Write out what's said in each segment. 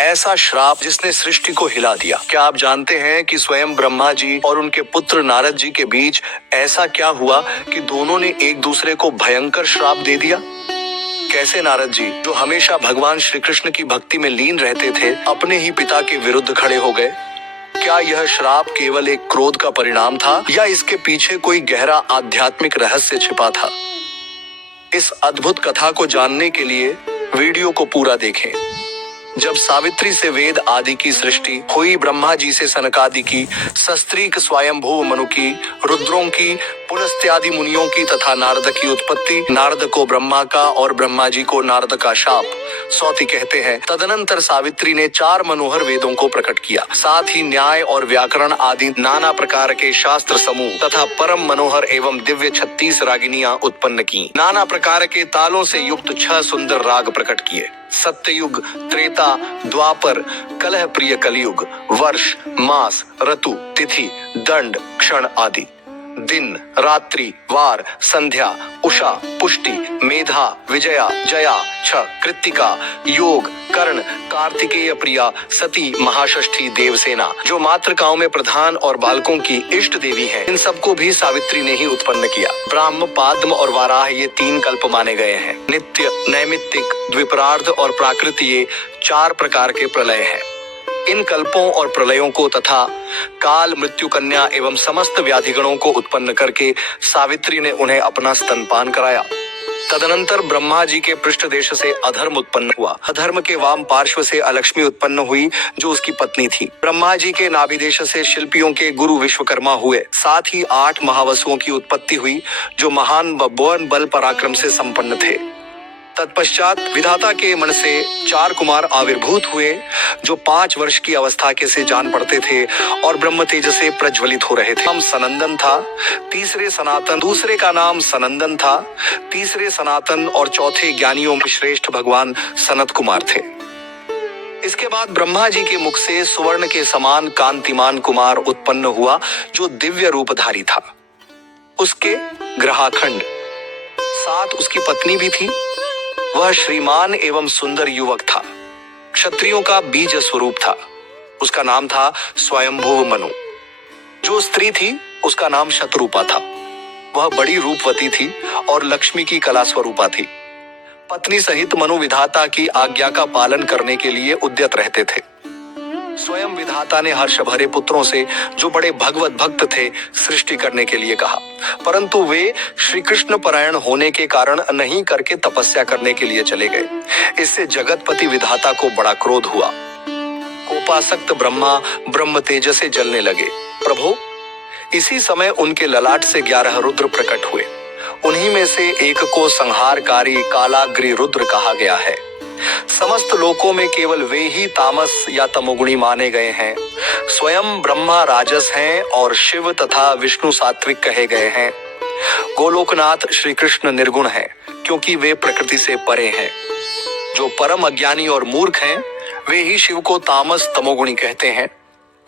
ऐसा श्राप जिसने सृष्टि को हिला दिया। क्या आप जानते हैं कि स्वयं ब्रह्मा जी और उनके पुत्र नारद जी के बीच ऐसा क्या हुआ कि दोनों ने एक दूसरे को भयंकर श्राप दे दिया? कैसे नारद जी, जो हमेशा भगवान श्री कृष्ण की भक्ति में लीन रहते थे, अपने ही पिता के विरुद्ध खड़े हो गए? क्या यह श्राप केवल एक क्रोध का परिणाम था या इसके पीछे कोई गहरा आध्यात्मिक रहस्य छिपा था? इस अद्भुत कथा को जानने के लिए वीडियो को पूरा देखें। जब सावित्री से वेद आदि की सृष्टि हुई, ब्रह्मा जी से सनकादि की, सस्त्रीक स्वयंभू मनु की, रुद्रों की, पुलस्त्यादि मुनियों की तथा नारद की उत्पत्ति, नारद को ब्रह्मा का और ब्रह्मा जी को नारद का शाप सौती कहते हैं। तदनंतर सावित्री ने 4 मनोहर वेदों को प्रकट किया, साथ ही न्याय और व्याकरण आदि नाना प्रकार के शास्त्र समूह तथा परम मनोहर एवं दिव्य 36 रागिनियां उत्पन्न की। नाना प्रकार के तालों से युक्त 6 सुंदर राग प्रकट किए। सत्ययुग, त्रेता, द्वापर, कलह प्रिय कलयुग, वर्ष, मास, ऋतु, तिथि, दंड, क्षण आदि, दिन, रात्रि, वार, संध्या, उषा, पुष्टि, मेधा, विजया, जया, छ, कृत्तिका, योग, कर्ण, कार्तिकेय प्रिया, सती, महाषष्ठी, देवसेना, जो मातृकाओं में प्रधान और बालकों की इष्ट देवी है, इन सबको भी सावित्री ने ही उत्पन्न किया। ब्राह्म, पाद्म और वाराह ये 3 कल्प माने गए हैं। नित्य, नैमित्तिक, द्विपरार्ध और प्राकृत ये 4 प्रकार के प्रलय हैं। इन कल्पों और प्रलयों को तथा काल, मृत्यु, कन्या एवं समस्त व्याधिगणों को उत्पन्न करके सावित्री ने उन्हें अपना स्तनपान कराया। तदनंतर ब्रह्मा जी के पृष्ठ देश से अधर्म उत्पन्न हुआ। अधर्म के वाम पार्श्व से अलक्ष्मी उत्पन्न हुई, जो उसकी पत्नी थी। ब्रह्मा जी के नाभि देश से शिल्पियों के गुरु विश्वकर्मा हुए। साथ ही 8 महावसुओं की उत्पत्ति हुई, जो महान बल पराक्रम से संपन्न थे। तत्पश्चात विधाता के मन से 4 कुमार आविर्भूत हुए, जो 5 वर्ष की अवस्था के से जान पड़ते थे और ब्रह्म तेज से प्रज्वलित हो रहे थे। नाम सनंदन था, तीसरे सनातन, दूसरे का नाम सनंदन था, तीसरे सनातन और चौथे ज्ञानियों में श्रेष्ठ भगवान सनत कुमार थे। इसके बाद ब्रह्मा जी के मुख से सुवर्ण के समान कांतिमान कुमार उत्पन्न हुआ, जो दिव्य रूपधारी था। उसके ग्रहाखंड, साथ उसकी पत्नी भी थी। वह श्रीमान एवं सुंदर युवक था, क्षत्रियों का बीज स्वरूप था। उसका नाम था स्वयंभू मनु। जो स्त्री थी उसका नाम शतरूपा था। वह बड़ी रूपवती थी और लक्ष्मी की कला स्वरूपा थी। पत्नी सहित मनु विधाता की आज्ञा का पालन करने के लिए उद्यत रहते थे। स्वयं विधाता ने हर्ष भरे पुत्रों से, जो बड़े भगवत भक्त थे, सृष्टि करने के लिए कहा, परंतु वे श्री कृष्ण परायण होने के कारण नहीं करके तपस्या करने के लिए चले गए। इससे जगतपति विधाता को बड़ा क्रोध हुआ। कोपासक्त ब्रह्मा ब्रह्म तेज से जलने लगे। प्रभु, इसी समय उनके ललाट से 11 रुद्र प्रकट हुए। उन्हीं में से एक को संहारकारी कालाग्नि रुद्र कहा गया है। समस्त लोकों में केवल वे ही तामस या तमोगुणी माने गए हैं। स्वयं ब्रह्मा राजस हैं और शिव तथा विष्णु सात्विक कहे गए हैं। गोलोकनाथ श्री कृष्ण निर्गुण हैं, क्योंकि वे प्रकृति से परे हैं। जो परम अज्ञानी और मूर्ख हैं, वे ही शिव को तामस तमोगुणी कहते हैं।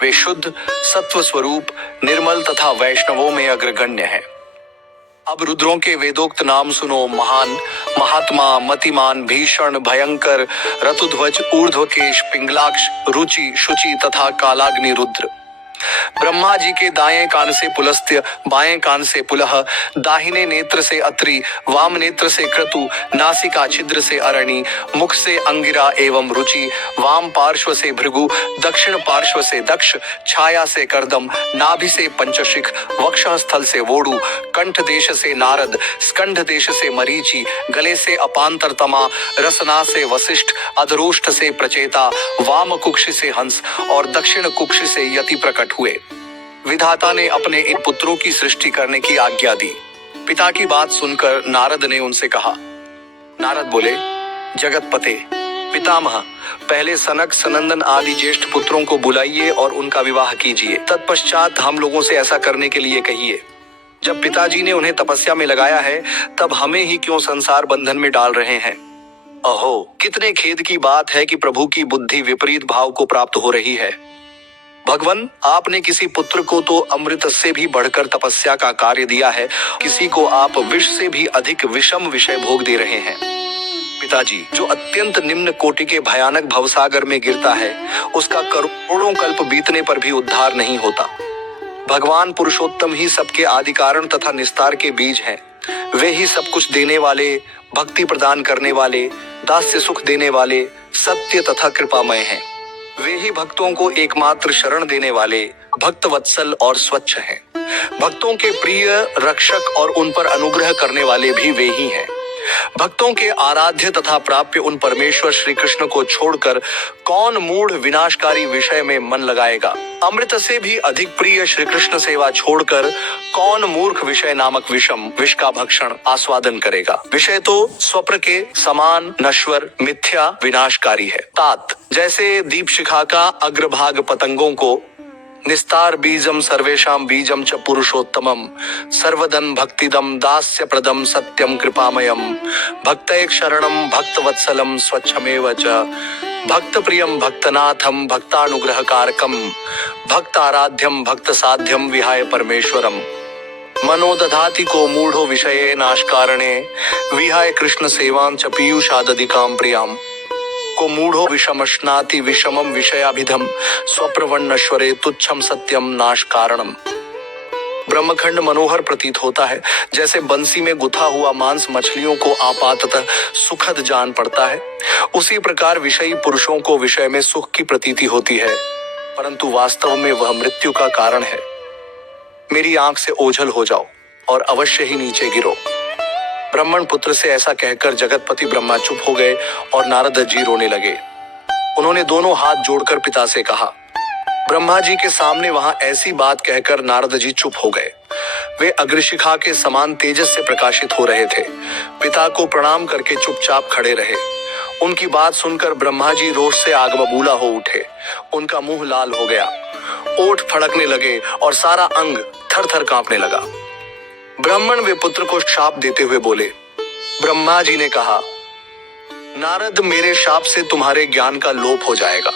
वे शुद्ध सत्व स्वरूप, निर्मल तथा वैष्णवों में अग्रगण्य हैं। अब रुद्रों के वेदोक्त नाम सुनो। महान, महात्मा, मतिमान, भीषण, भयंकर, रतुध्वज, ऊर्ध्वकेश, पिंगलाक्ष, रुचि, शुचि तथा कालाग्नि रुद्र। ब्रह्मा जी के दाएं कान से पुलस्त्य, बाएं कान से पुलह, दाहिने नेत्र से अत्रि, वाम नेत्र से क्रतु, नासिका छिद्र से अरणि, मुख से अंगिरा एवं रुचि, वाम पार्श्व से भृगु, दक्षिण पार्श्व से दक्ष, छाया से करदम, नाभि से पंचशिख, वक्षस्थल से वोडु, कंठ देश से नारद, स्कंध देश से मरीचि, गले से अपांतरतमा, रसना से वशिष्ठ, अधरोष्ठ से प्रचेता, वाम कुक्षि से हंस और दक्षिण कुक्षि से यति प्रकट हुए। विधाता ने अपने इन पुत्रों की सृष्टि करने की आज्ञा दी। पिता की बात सुनकर नारद ने उनसे कहा। नारद बोले, जगतपते, पितामह, पहले सनक, सनंदन आदि ज्येष्ठ पुत्रों को बुलाइए और उनका विवाह कीजिए। तत्पश्चात हम लोगों से ऐसा करने के लिए कहिए। जब पिताजी ने उन्हें तपस्या में लगाया है, तब हमें ही क्यों संसार बंधन में डाल रहे हैं? अहो, कितने खेद की बात है कि प्रभु की बुद्धि विपरीत भाव को प्राप्त हो रही है। भगवान, आपने किसी पुत्र को तो अमृत से भी बढ़कर तपस्या का कार्य दिया है, किसी को आप विष से भी अधिक विषम विषय भोग दे रहे हैं। पिताजी, जो अत्यंत निम्न कोटि के भयानक भवसागर में गिरता है, उसका करोड़ों कल्प बीतने पर भी उद्धार नहीं होता। भगवान पुरुषोत्तम ही सबके आदि कारण तथा निस्तार के बीज हैं। वे ही सब कुछ देने वाले, भक्ति प्रदान करने वाले, दास्य सुख देने वाले, सत्य तथा कृपामय हैं। वे ही भक्तों को एकमात्र शरण देने वाले, भक्त वत्सल और स्वच्छ हैं। भक्तों के प्रिय रक्षक और उन पर अनुग्रह करने वाले भी वे ही हैं। भक्तों के आराध्य तथा प्राप्य उन परमेश्वर श्री कृष्ण को छोड़कर कौन मूढ़ विनाशकारी विषय में मन लगाएगा। अमृत से भी अधिक प्रिय श्री कृष्ण सेवा छोड़कर कौन मूर्ख विषय नामक विष का भक्षण आस्वादन करेगा। विषय तो स्वप्न के समान नश्वर, मिथ्या, विनाशकारी है। तात, जैसे दीप शिखा का अग्रभाग पतंगों को निस्तार बीजम सर्वेशाम बीजम च पुरुषोत्तमम सर्वदन भक्तिदम दास्य प्रदम सत्यम कृपामयम भक्तैक शरणम भक्तवत्सलम स्वच्छमेव च भक्त प्रियम भक्तनाथम भक्तानुग्रहकारकम भक्त आराध्यम भक्त साध्यम विहाय परमेश्वरम मनोदधाति को मूढ़ो विषये नाशकारणे विहाय कृष्ण सेवां च पीयूषादधिकां प्रियाम को मूढ़ो विषमश्नाति विषमम विषयाभिधम स्वप्रवन्नश्वरे तुच्छम सत्यम नाश कारणम। ब्रह्मखंड मनोहर प्रतीत होता है, जैसे बंसी में गुथा हुआ मांस मछलियों को आपाततः सुखद जान पड़ता है। उसी प्रकार विषयी पुरुषों को विषय में सुख की प्रतीति होती है, परंतु वास्तव में वह मृत्यु का कारण है। मेरी आंख से ओझल हो जाओ और अवश्य ही नीचे गिरो। ब्राह्मण पुत्र से ऐसा कहकर जगतपति ब्रह्मा चुप हो गए और नारद जी रोने लगे। उन्होंने दोनों हाथ जोड़कर पिता से कहा। ब्रह्मा जी के सामने वहां ऐसी बात कहकर नारद जी चुप हो गए। वे अग्निशिखा के समान तेजस से प्रकाशित हो रहे थे। पिता को प्रणाम करके चुपचाप खड़े रहे। उनकी बात सुनकर ब्रह्मा जी रोष से आग बबूला हो उठे। उनका मुंह लाल हो गया, ओठ फड़कने लगे और सारा अंग थर थर कांपने लगा। ब्राह्मण वे पुत्र को शाप देते हुए बोले। ब्रह्मा जी ने कहा, नारद, मेरे शाप से तुम्हारे ज्ञान का लोप हो जाएगा।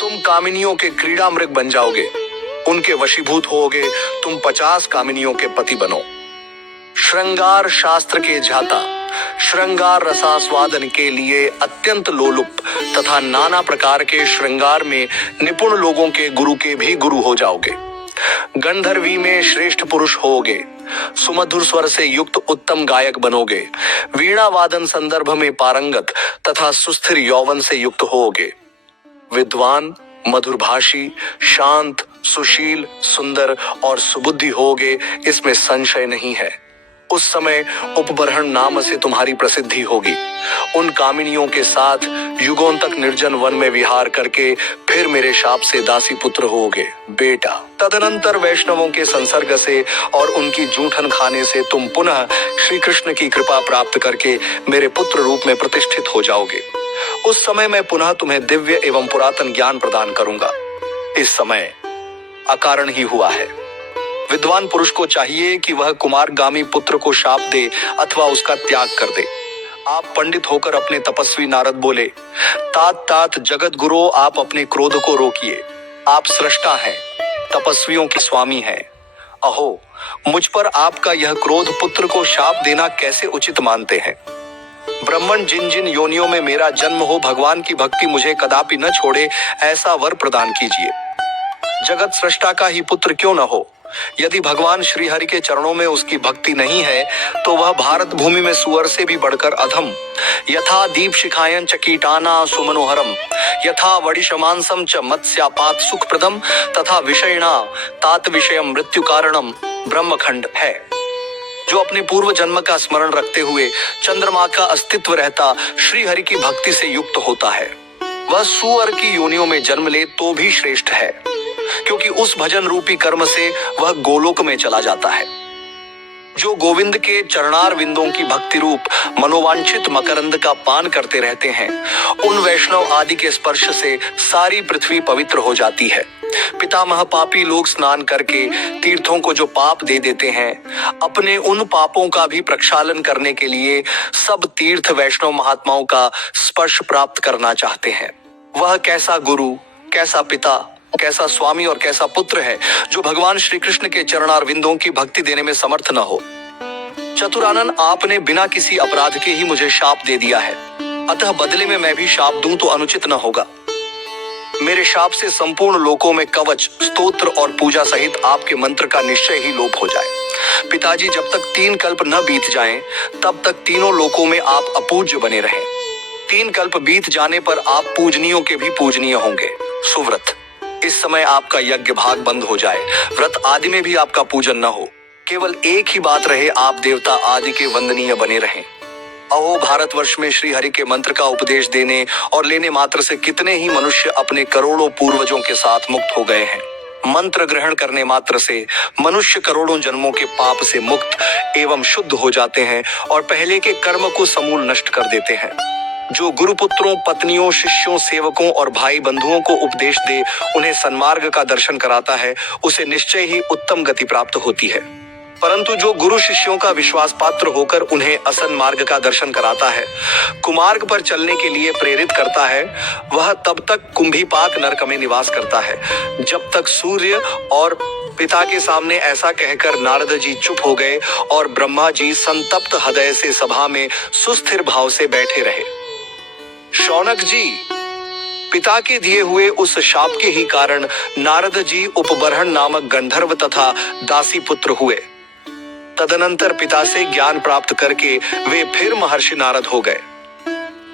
तुम कामिनियों के क्रीड़ा मृग बन जाओगे, उनके वशीभूत होगे। तुम 50 कामिनियों के पति बनो। श्रृंगार शास्त्र के झाता, श्रृंगार रसास्वादन के लिए अत्यंत लोलुप तथा नाना प्रकार के श्रृंगार में निपुण लोगों के गुरु के भी गुरु हो जाओगे। गंधर्वी में श्रेष्ठ पुरुष होगे। सुमधुर स्वर से युक्त उत्तम गायक बनोगे। वीणा वादन संदर्भ में पारंगत तथा सुस्थिर यौवन से युक्त होगे। विद्वान, मधुरभाषी, शांत, सुशील, सुंदर और सुबुद्धि होगे, इसमें संशय नहीं है। उस समय उपबर्हण नाम से तुम्हारी प्रसिद्धि होगी। उन कामिनियों के साथ युगों तक निर्जन वन में विहार करके फिर मेरे शाप से दासी पुत्र होगे। बेटा, तदनंतर वैष्णवों के संसर्ग से और उनकी जूठन खाने से तुम पुनः श्री कृष्ण की कृपा प्राप्त करके मेरे पुत्र रूप में प्रतिष्ठित हो जाओगे। उस समय मैं पुनः तुम्हें दिव्य एवं पुरातन ज्ञान प्रदान करूंगा। इस समय अकारण ही हुआ है। विद्वान पुरुष को चाहिए कि वह कुमारगामी पुत्र को शाप दे अथवा उसका त्याग कर दे। आप पंडित होकर अपने तपस्वी नारद बोले, तात तात जगत गुरु, आप अपने क्रोध को रोकिए। आप सृष्टा हैं, तपस्वियों के स्वामी हैं। अहो, मुझ पर आपका यह क्रोध पुत्र को शाप देना कैसे उचित मानते हैं? ब्राह्मण, जिन जिन योनियों में मेरा जन्म हो, भगवान की भक्ति मुझे कदापि न छोड़े, ऐसा वर प्रदान कीजिए। जगत सृष्टा का ही पुत्र क्यों न हो, यदि भगवान श्री हरि के चरणों में उसकी भक्ति नहीं है तो वह भारत भूमि में सुअर से भी बढ़कर अधम। यथा दीप शिखायन च कीटाना सुमनोहरम यथा वडिशमांसम च मत्स्यापात सुखप्रदम तथा विषयणा तात विषयम मृत्यु कारणम ब्रह्मखंड है। जो अपने पूर्व जन्म का स्मरण रखते हुए चंद्रमा का अस्तित्व रहता श्री हरि की भक्ति से युक्त होता है, वह सुअर की योनियों में जन्म ले तो भी श्रेष्ठ है, क्योंकि उस भजन रूपी कर्म से वह गोलोक में चला जाता है। जो गोविंद के चरणार विंदों की भक्ति रूप मनोवांछित मकरंद का पान करते रहते हैं, उन वैष्णव आदि के स्पर्श से सारी पृथ्वी पवित्र हो जाती है। पितामह पापी लोग स्नान करके तीर्थों को जो पाप दे देते हैं, अपने उन पापों का भी प्रक्षालन करने के लिए सब तीर्थ वैष्णव महात्माओं का स्पर्श प्राप्त करना चाहते हैं। वह कैसा गुरु, कैसा पिता, कैसा स्वामी और कैसा पुत्र है जो भगवान श्री कृष्ण के चरणार विंदों की भक्ति देने में समर्थ न हो। चतुरानन, आपने बिना किसी अपराध के ही मुझे शाप दे दिया है। अतः बदले में मैं भी शाप दूं तो अनुचित न होगा। मेरे शाप से संपूर्ण लोकों में कवच, स्तोत्र और पूजा सहित आपके मंत्र का निश्चय ही लोप हो जाए। पिताजी, जब तक 3 कल्प न बीत जाएं, तब तक तीनों लोकों में आप अपूज्य बने रहें। 3 कल्प बीत जाने पर आप पूजनीयों के भी पूजनीय होंगे। सुव्रत, इस समय आपका यज्ञ भाग बंद हो जाए, व्रत आदि में भी आपका पूजन न हो, केवल एक ही बात रहे, आप देवता आदि के वंदनीय बने रहें। अहो, भारतवर्ष में श्री हरि के मंत्र का उपदेश देने और लेने मात्र से कितने ही मनुष्य अपने करोड़ों पूर्वजों के साथ मुक्त हो गए हैं। मंत्र ग्रहण करने मात्र से मनुष्य करोड़ों जन्मों के पाप से मुक्त एवं शुद्ध हो जाते हैं और पहले के कर्म को समूल नष्ट कर देते हैं। जो गुरुपुत्रों, पत्नियों, शिष्यों, सेवकों और भाई बंधुओं को उपदेश दे, उन्हें सन्मार्ग का दर्शन कराता है, उसे निश्चय ही उत्तम गति प्राप्त होती है। परंतु जो गुरु शिष्यों का विश्वास पात्र होकर उन्हें असन मार्ग का दर्शन कराता है, कुमार्ग पर चलने के लिए प्रेरित करता है, वह तब तक कुंभीपाक नरक में निवास करता है, जब तक सूर्य और पिता के सामने ऐसा कहकर नारद जी चुप हो गए और ब्रह्मा जी संतप्त हृदय से सभा में सुस्थिर भाव से बैठे रहे। शौनक जी, पिता के दिए हुए उस शाप के ही कारण नारद जी उपबर्हण नामक गंधर्व तथा दासी पुत्र हुए। तदनंतर पिता से ज्ञान प्राप्त करके वे फिर महर्षि नारद हो गए।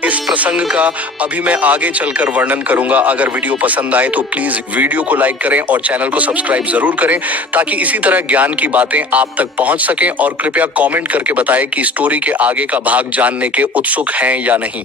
इस प्रसंग का अभी मैं आगे चलकर वर्णन करूंगा। अगर वीडियो पसंद आए तो प्लीज वीडियो को लाइक करें और चैनल को सब्सक्राइब जरूर करें, ताकि इसी तरह ज्ञान की बातें आप तक पहुंच सकें। और कृपया कमेंट करके बताएं कि स्टोरी के आगे का भाग जानने के उत्सुक हैं या नहीं।